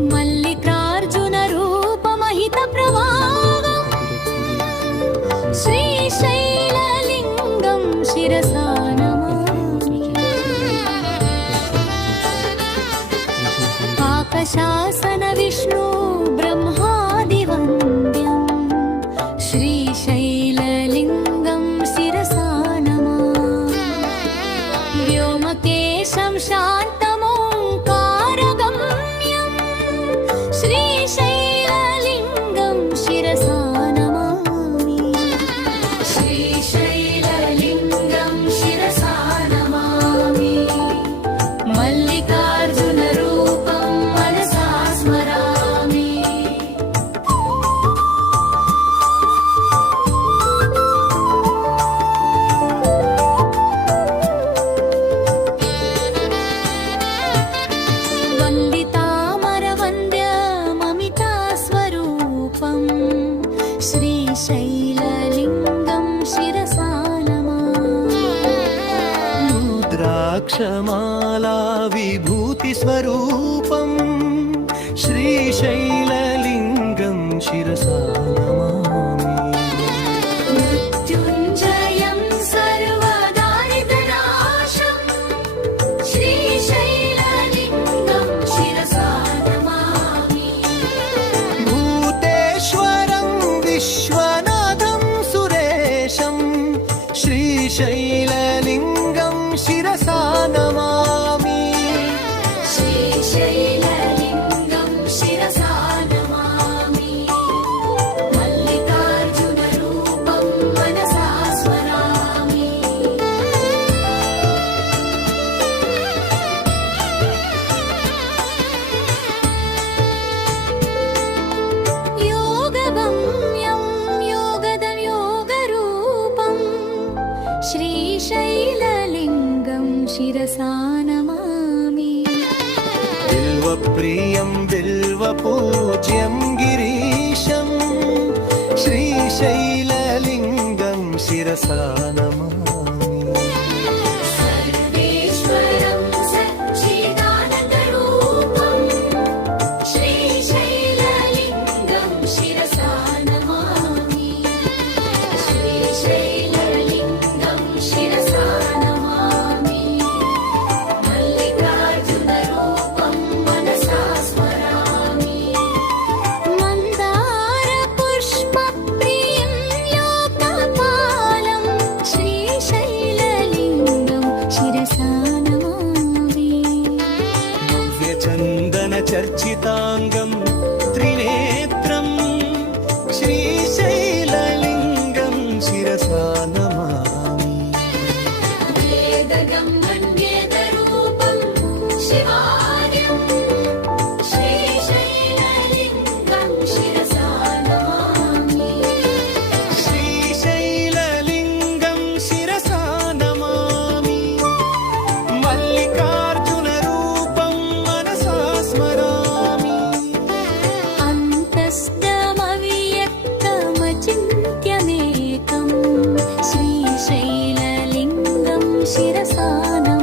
మల్లికార్జున రూపమహిత ప్రవాహం. శ్రీశైలలింగం శిరసా శాసన విష్ణు బ్రహ్మాదివంద్యం. శాంత मोक्षमाला विभूतिस्वरूपं श्रीशैल ശിരസാനമാമി. ബിൽവപ്രിയം ബിൽവപൂജ്യം ഗിരീശം ശ്രീശൈലലിംഗം ശിരസാനമാ சிரசான